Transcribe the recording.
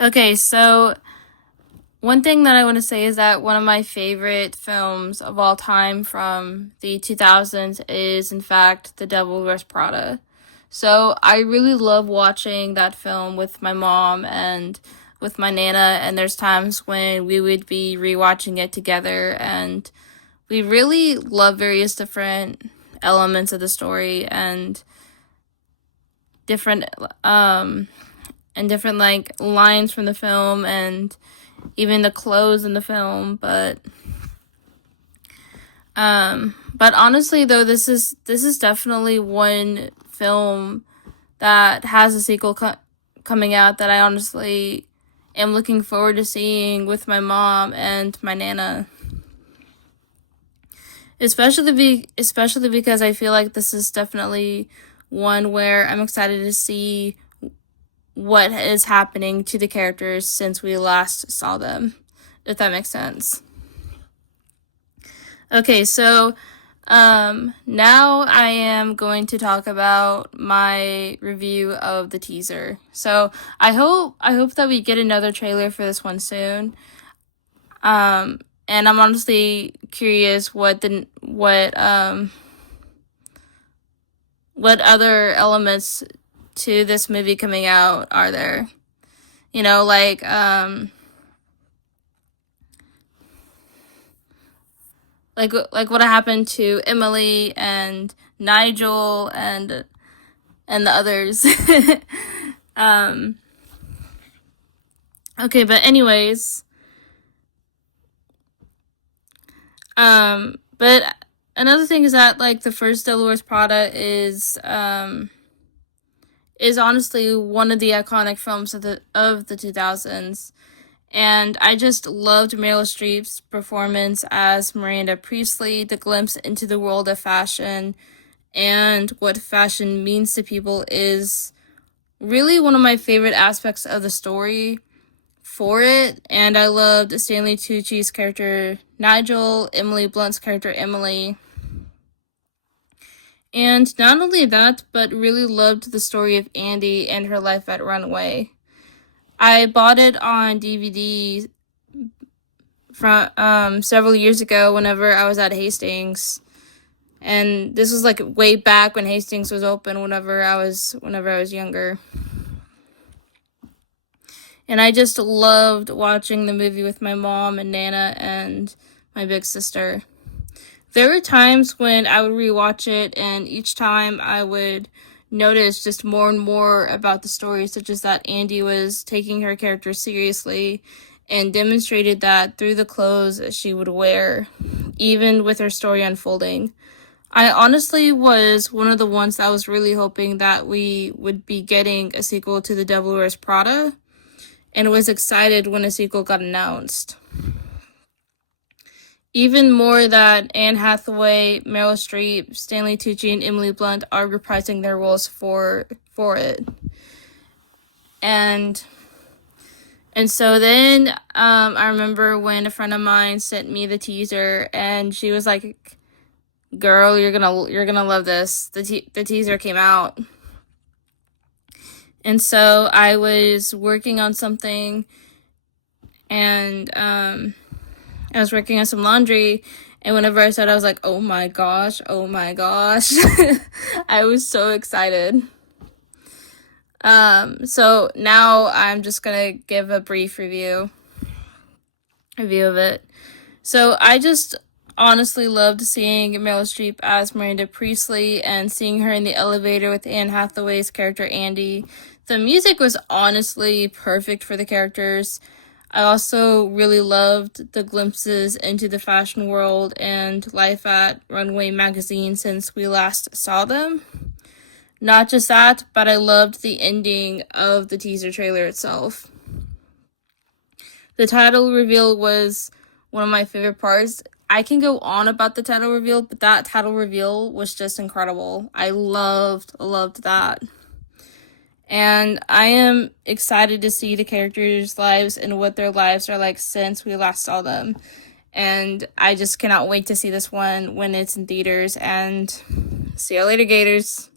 Okay, so one thing that I want to say is that one of my favorite films of all time from the 2000s is, in fact, The Devil Wears Prada. So I really love watching that film with my mom and with my nana, and there's times when we would be rewatching it together, and we really love various different elements of the story different um different like lines from the film and even the clothes in the film, but honestly though, this is definitely one film that has a sequel coming out that I honestly am looking forward to seeing with my mom and my nana. Especially because I feel like this is definitely one where I'm excited to see what is happening to the characters since we last saw them, if that makes sense. Okay, so now I am going to talk about my review of the teaser. So I hope that we get another trailer for this one soon. And I'm honestly curious what other elements to this movie coming out are there. You know, like what happened to Emily and Nigel and the others. um okay, but anyways, but another thing is that like the first Devil Wears Prada is honestly one of the iconic films of the 2000s. And I just loved Meryl Streep's performance as Miranda Priestley, the glimpse into the world of fashion and what fashion means to people is really one of my favorite aspects of the story for it. And I loved Stanley Tucci's character Nigel, Emily Blunt's character Emily. And not only that, but really loved the story of Andy and her life at Runway. I bought it on DVD from several years ago whenever I was at Hastings. And this was like way back when Hastings was open whenever I was younger. And I just loved watching the movie with my mom and Nana and my big sister. There were times when I would rewatch it, and each time I would notice just more and more about the story, such as that Andy was taking her character seriously and demonstrated that through the clothes she would wear, even with her story unfolding. I honestly was one of the ones that was really hoping that we would be getting a sequel to The Devil Wears Prada, and was excited when a sequel got announced. Even more that Anne Hathaway, Meryl Streep, Stanley Tucci, and Emily Blunt are reprising their roles for it. And so then I remember when a friend of mine sent me the teaser, and she was like, "Girl, you're gonna love this." The teaser came out, and so I was working on something, and I was working on some laundry, and whenever I said, I was like, oh my gosh, oh my gosh. I was so excited. So now I'm just gonna give a brief review of it. So I just honestly loved seeing Meryl Streep as Miranda Priestley and seeing her in the elevator with Anne Hathaway's character Andy. The music was honestly perfect for the characters. I also really loved the glimpses into the fashion world and life at Runway magazine since we last saw them. Not just that, but I loved the ending of the teaser trailer itself. The title reveal was one of my favorite parts. I can go on about the title reveal, but that title reveal was just incredible. I loved that. And I am excited to see the characters' lives and what their lives are like since we last saw them. And I just cannot wait to see this one when it's in theaters. And see you later, Gators.